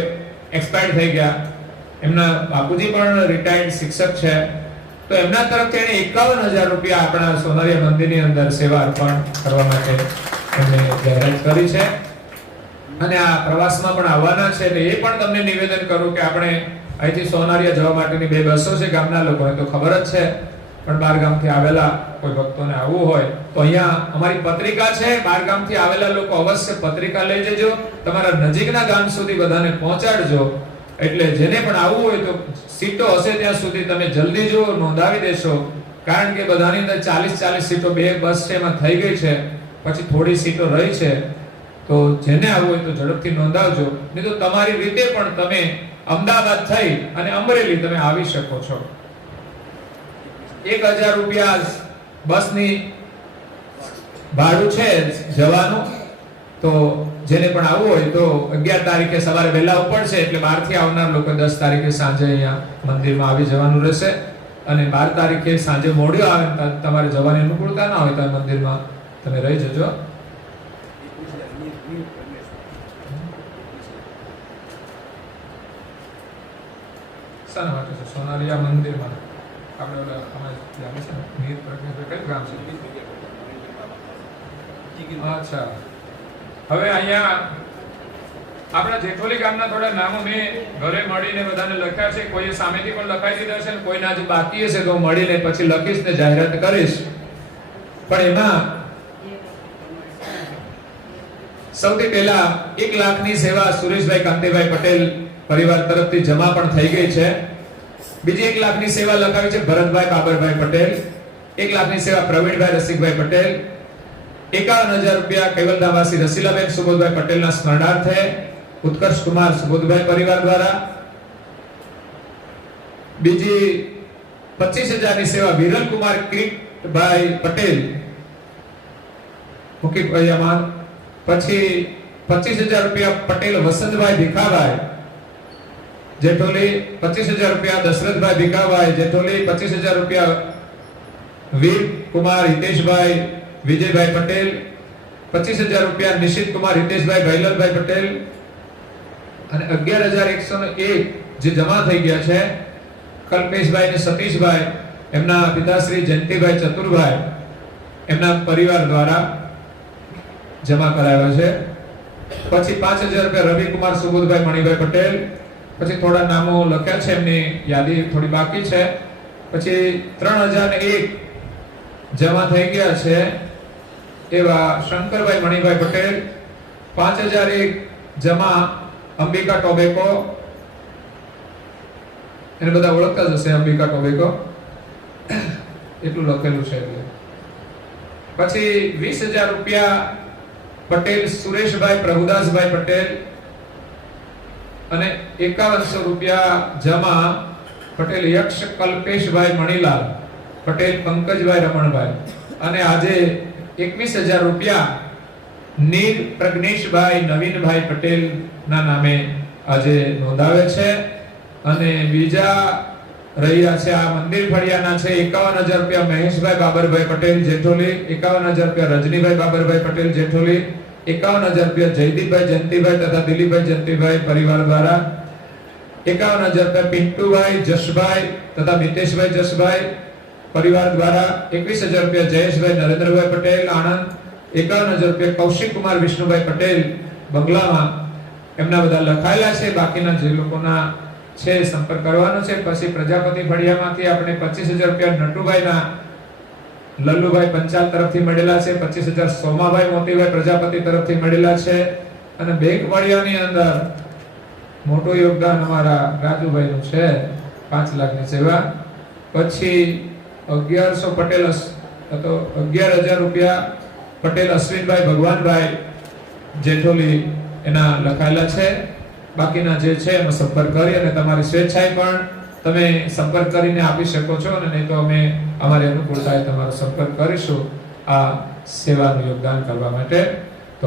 એક્સપાયર્ડ થઈ ગયા. એમના બાપુજી પણ રિટાયર્ડ શિક્ષક છે. તો એમના તરફથી એને 51,000 રૂપિયા આપણા સોનારિયા મંદિરની અંદર સેવા અર્પણ કરવા માટે એમને જાહેરાત કરી છે. અને આ પ્રવાસમાં પણ આવવાના છે. એટલે એ પણ તમને નિવેદન કરું કે આપણે અહીંથી સોનારિયા જવા માટેની 2 બસો છે. ગામના લોકોને તો ખબર જ છે, પણ બહાર ગામથી આવેલા કોઈ ભક્તોને આવવું હોય તો અહીંયા અમારી પત્રિકા છે. બહાર ગામથી આવેલા લોકો અવશ્ય પત્રિકા લઈ જજો, તમારા નજીકના ગામ સુધી બધાને પહોંચાડજો. એટલે જેને પણ આવવું હોય તો સીટો હશે ત્યાં સુધી તમે જલ્દી જો નોંધાવી દેશો, કારણ કે બધાની અંદર 40 સીટો 2 બસ છે એમાં થઈ ગઈ છે, પછી થોડી સીટો રહી છે. તો જેને આવવું હોય તો ઝડપથી નોંધાવજો, નહીં તો તમારી રીતે પણ તમે અમદાવાદ થઈ અને અમરેલી તમે આવી શકો છો. 1,000 રૂપિયા બસની ભાડું છે જવાનું. તો જેને પણ આવવું હોય તો 11 તારીખે સવારે વહેલા ઉપડશે, એટલે 12 થી આવનાર લોકો 10 તારીખે સાંજે અહીંયા મંદિરમાં આવી જવાનું રહેશે. અને 12 તારીખે સાંજે મોડ્યો આવે તમારે જવાની અનુકૂળતા ના હોય તો મંદિરમાં તમે રહી જજો. શાના માટે છે? સોનારિયા મંદિરમાં આપણે અમારે જાણે છે નીર પ્રજ્ઞા કયું ગામ છે? અચ્છા, હવે અહીંયા આપણા જેઠોલી ગામના થોડા નામો મેં ઘરે મળીને બધાને લખ્યા છે. કોઈએ સામેથી પણ લખાઈ દીધા છે, કોઈના હજી બાકી હશે તો મળીને પછી લખીશ ને જાહેરાત કરીશ. પણ એમાં સૌથી પહેલા 1 લાખની સેવા સુરેશભાઈ કાંતિભાઈ પટેલ પરિવાર તરફથી જમા પણ થઈ ગઈ છે. બીજી 1 લાખની સેવા લખાવી છે ભરતભાઈ બાબરભાઈ પટેલ. 1 લાખની સેવા પ્રવીણભાઈ રસિકભાઈ પટેલ. 51,000 રૂપિયા કૈવલધામવાસી રસીલાબેન સુબોધભાઈ પટેલના સ્મરણાર્થે ઉત્કર્ષ કુમાર સુબોધભાઈ પરિવાર દ્વારા. બીજી 25,000 ની સેવા વિરલ કુમાર કિરીટભાઈ પટેલ મુકીભાઈ અમાન. પછી 25,000 રૂપિયા પટેલ વસંતભાઈ ભીખાભાઈ જેઠોલી. 25,000 રૂપિયા દશરથભાઈ ભીખાભાઈ જેઠોલી. 25,000 રૂપિયા વીર કુમાર હિતેશભાઈ વિજયભાઈ પટેલ, 25,000 રૂપિયા નિશિત કુમાર હિતેશભાઈ ભૈલલભાઈ પટેલ, અને 11,101 જે જમા થઈ ગયા છે કલ્પેશભાઈ અને સતીશભાઈ, એમના પિતાશ્રી જયંતિભાઈ ચતુરભાઈ, એમના પરિવાર દ્વારા જમા કરાવ્યા છે. પછી 5,000 રૂપિયા રવિકુમાર સુબોધભાઈ મણિભાઈ પટેલ. પછી થોડા નામો લખ્યા છે, એમની યાદી થોડી બાકી છે. પછી 3,001 જમા થઈ ગયા છે એવા શંકરભાઈ મણિભાઈ પટેલ. 5,001 જમા અંબિકા ટોબેકો, એને બધા ઓળખતા જ હશે, અંબિકા ટોબેકો એટલું લખેલું છે. પછી 20,000 રૂપિયા પટેલ સુરેશભાઈ પ્રભુદાસભાઈ પટેલ, અને 5100 રૂપિયા જમા પટેલ યક્ષ કલ્પેશભાઈ મણીલાલ પટેલ પંકજભાઈ રમણભાઈ. અને આજે 21,000 રૂપિયા નીલ પ્રજ્ઞેશભાઈ નવીનભાઈ પટેલ ના નામે આજે નોંધાવે છે. અને બીજા રહ્યા છે આ મંદિર ફળિયાના છે 51,000 રૂપિયા મહેશભાઈ બાબરભાઈ પટેલ જેઠોલી, 51,000 રૂપિયા રજનીભાઈ બાબરભાઈ પટેલ જેઠોલી, 51,000 રૂપિયા જયદીપભાઈ જયંતિભાઈ તથા દિલીપભાઈ જયંતિભાઈ પરિવાર દ્વારા, 51,000 રૂપિયા પિન્ટુભાઈ જશભાઈ તથા મિતેશભાઈ જશભાઈ પરિવાર દ્વારા, 21,000 રૂપિયા જયેશભાઈ નરેન્દ્રભાઈ પટેલ આણંદ, 51,000 રૂપિયા કૌશિક કુમાર વિષ્ણુભાઈ પટેલ બંગલામાં. એમના બધા લખાયેલા છે. બાકીના જે લોકોના છે સંપર્ક કરવાનો છે. પછી પ્રજાપતિ ફળિયામાંથી આપણે 25,000 રૂપિયા નટુભાઈના લલ્લુભાઈ પંચાલ તરફથી મળેલા છે, 25,000 સોમાભાઈ મોતીભાઈ પ્રજાપતિ તરફથી મળેલા છે. અને બેંક ફળિયાની અંદર મોટું યોગદાન અમારા રાજુભાઈનું છે, 5 લાખની સેવા. પછી 1100 પટેલ તો 11,000 રૂપિયા પટેલ અશ્વિનભાઈ ભગવાનભાઈ જેઠોલી એના લખાયેલા છે. બાકીના જે છે એનો સંપર્ક કરી અને તમારી સ્વેચ્છાએ પણ તમે સંપર્ક કરીને આપી શકો છો, અને નહીં તો અમે અમારી અનુકૂળતાએ તમારો સંપર્ક કરીશું આ સેવાનું યોગદાન કરવા માટે. તો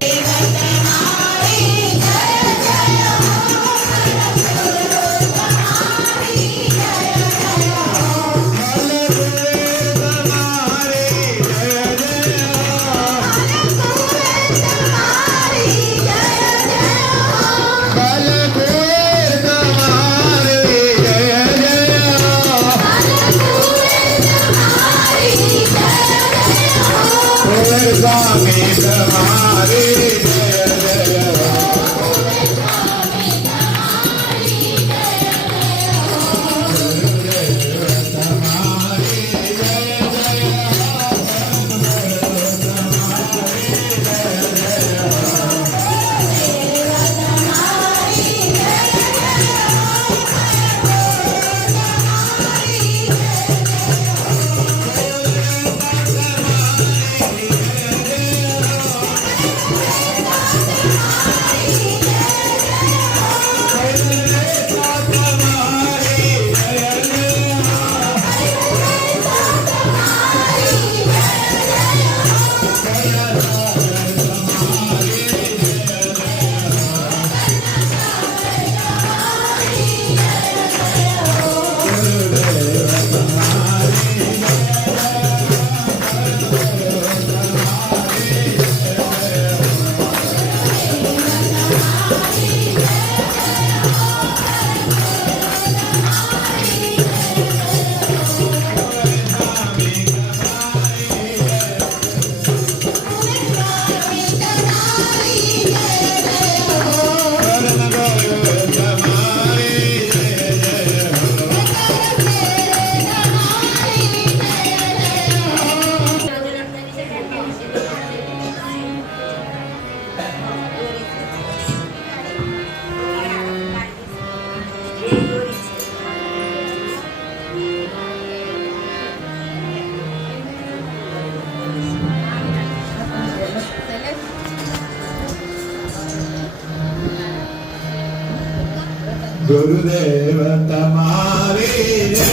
ગુરુદેવ તમારી જય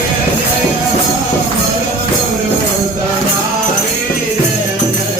ગુરુ તમારી જય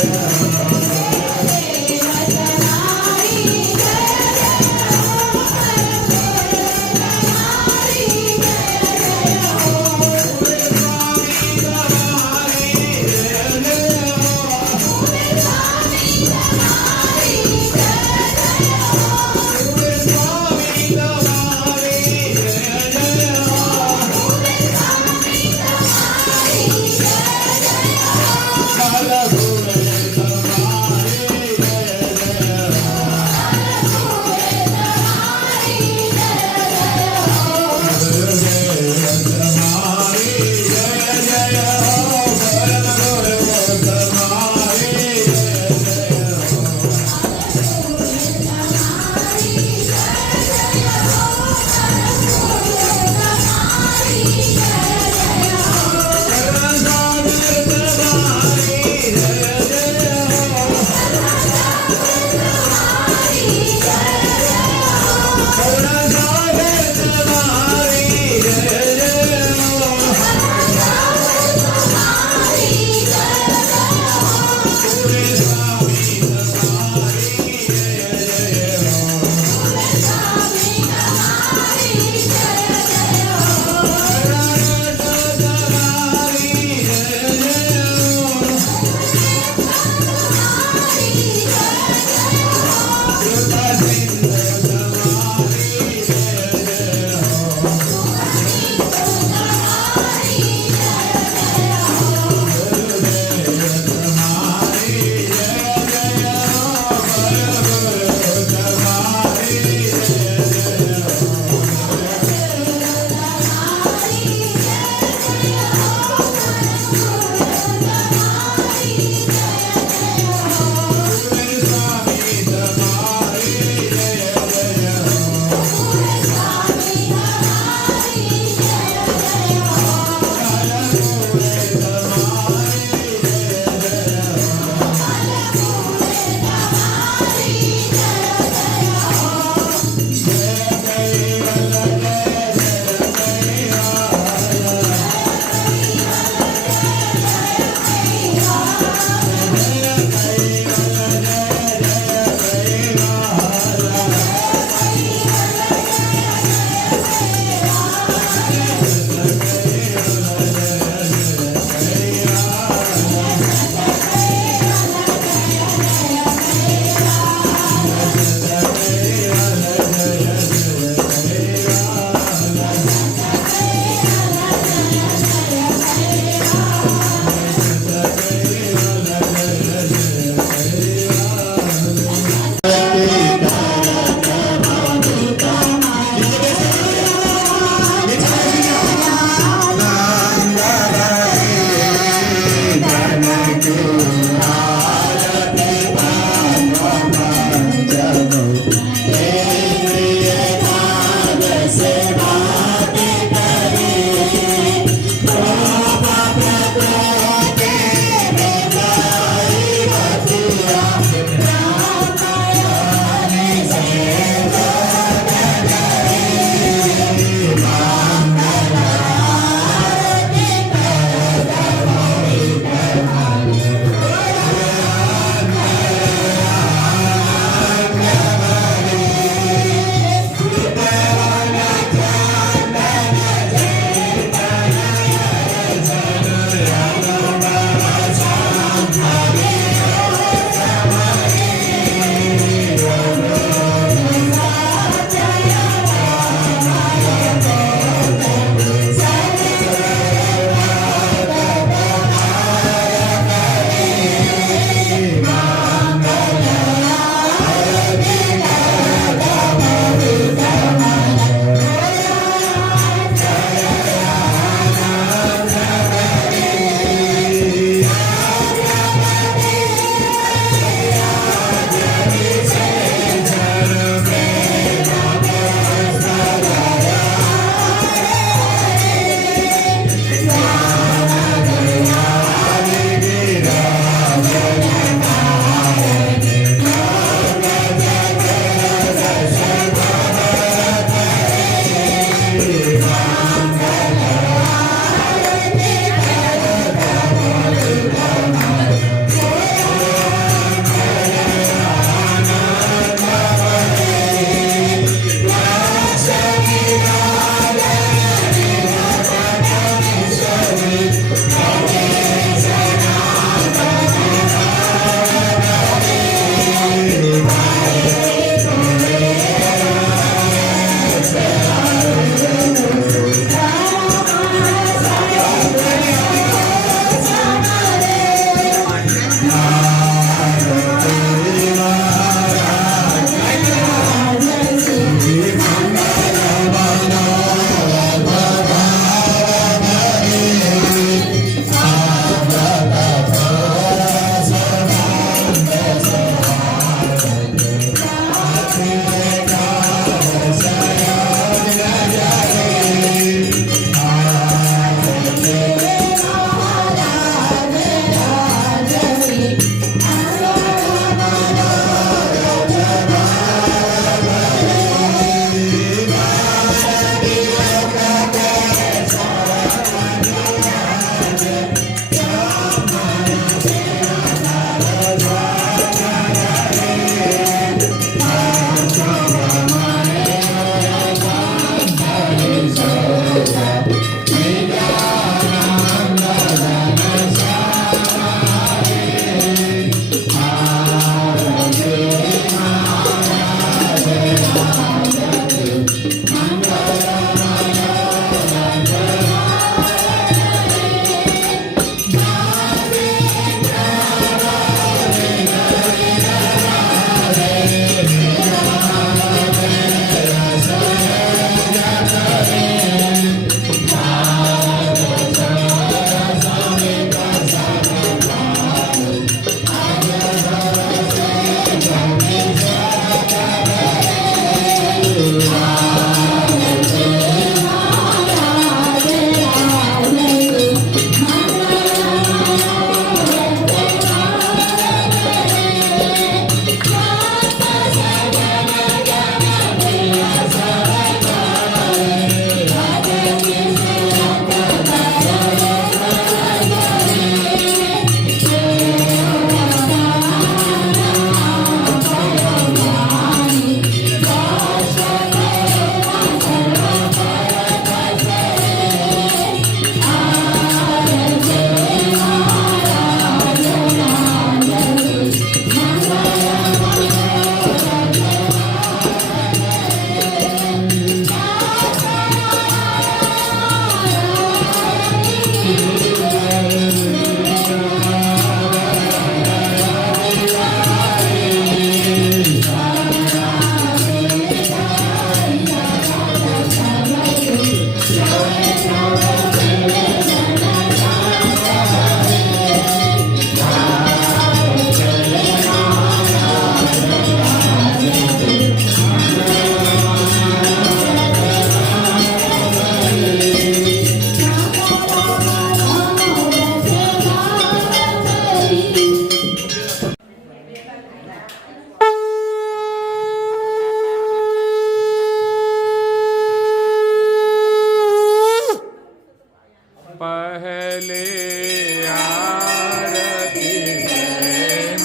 આરતી પ્રેમ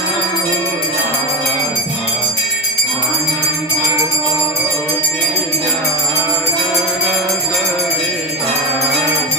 ઉલ્લાસ અનંત કોટી જાગર વિલાસ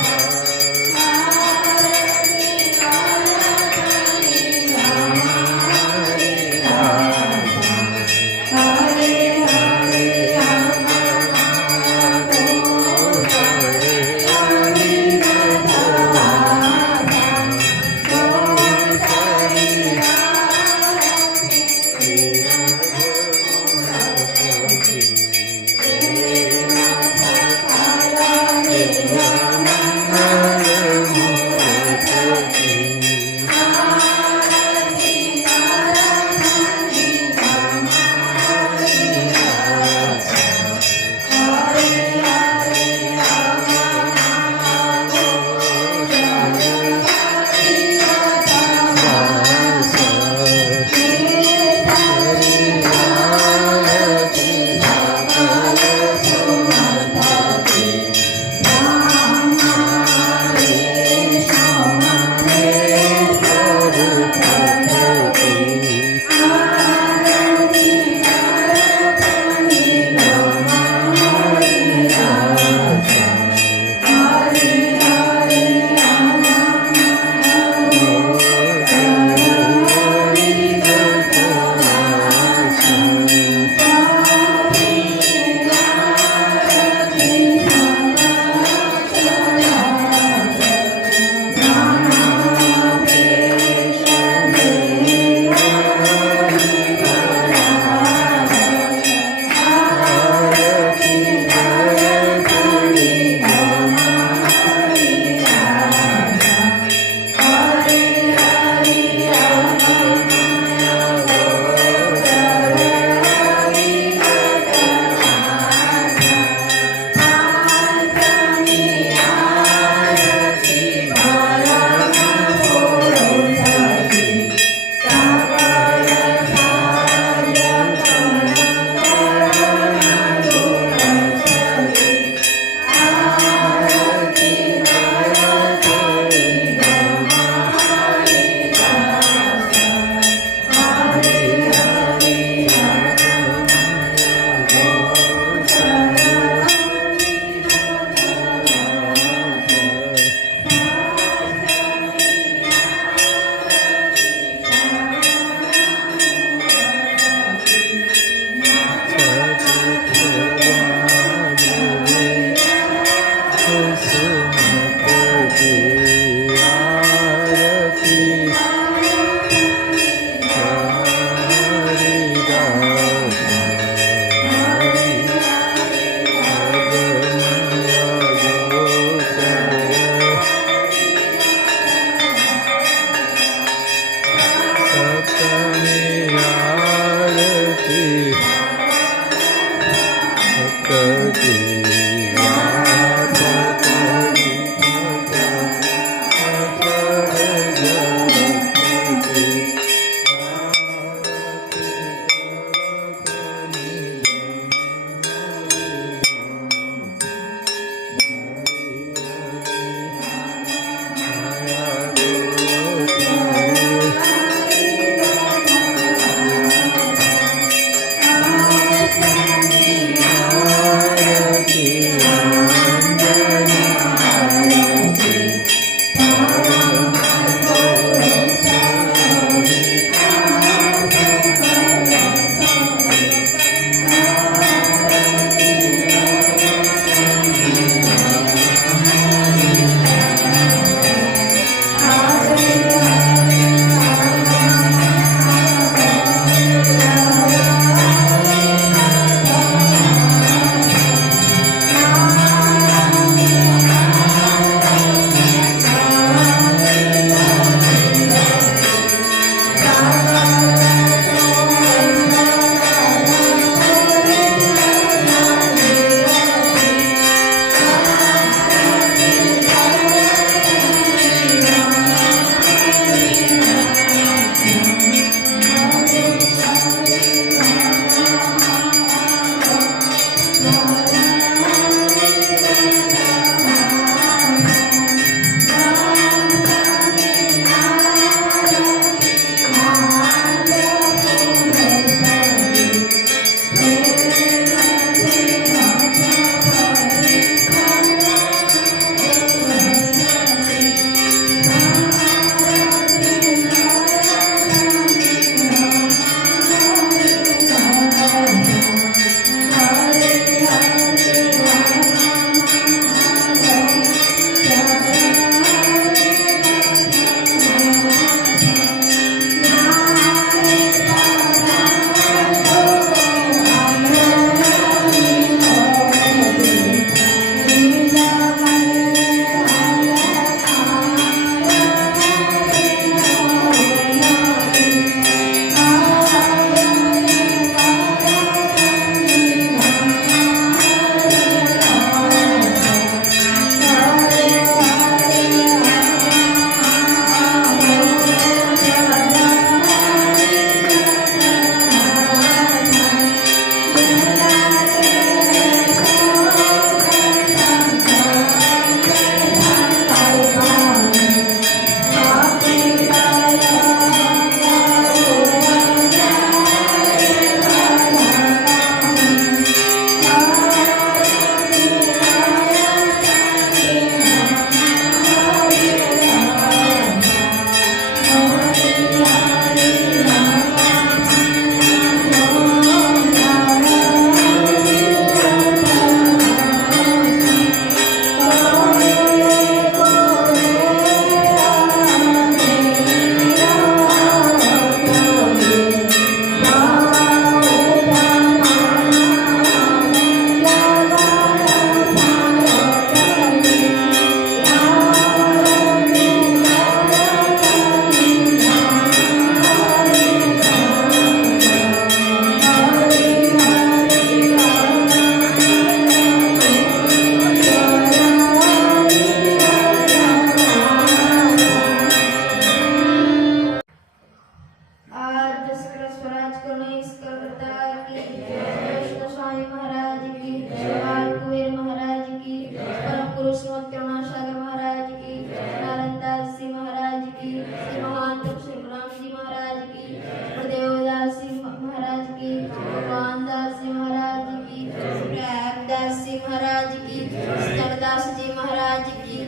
श्री महंत श्री गुलाम जी महाराज की, गुरुदेवदास जी महाराज की, भगवान दास जी महाराज की, प्रयागदास जी महाराज की, धर्मदास जी महाराज की,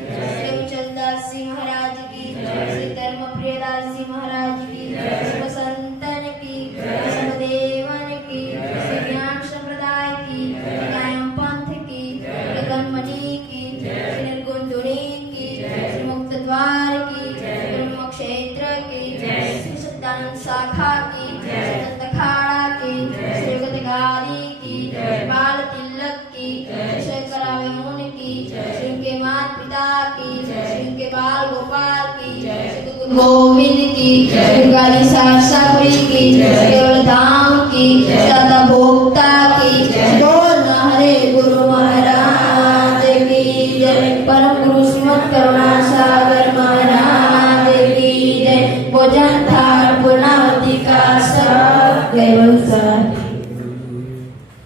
श्री दास जी महाराज की, श्री धर्मप्रियदास जी महाराज की, श्री संतन की, देवन की, श्री ज्ञान संप्रदाय की, कायम पंथ की, गणमणि की, श्री निर्गुण धुनी की, श्री मुक्त द्वार की, ब्रह्म क्षेत्र की, श्री सत्यानंद शाखा की, श्री दत्त अखाड़ा की, श्री गतगादी की, बाल तिलक की, श्री करावेमुन की, श्री उनके माता पिता की, श्री उनके बाल गोपाल की, श्री गोविंद की, श्री गाली सारसापुरी की, केवल धाम की, दादा भोक्ता की, बोल हरे गुरु महाराज की जय, परम गुरु श्रीमद करुणा सागर महाराज की जय। भोजन थाल पूर्णावती का सब केवल सर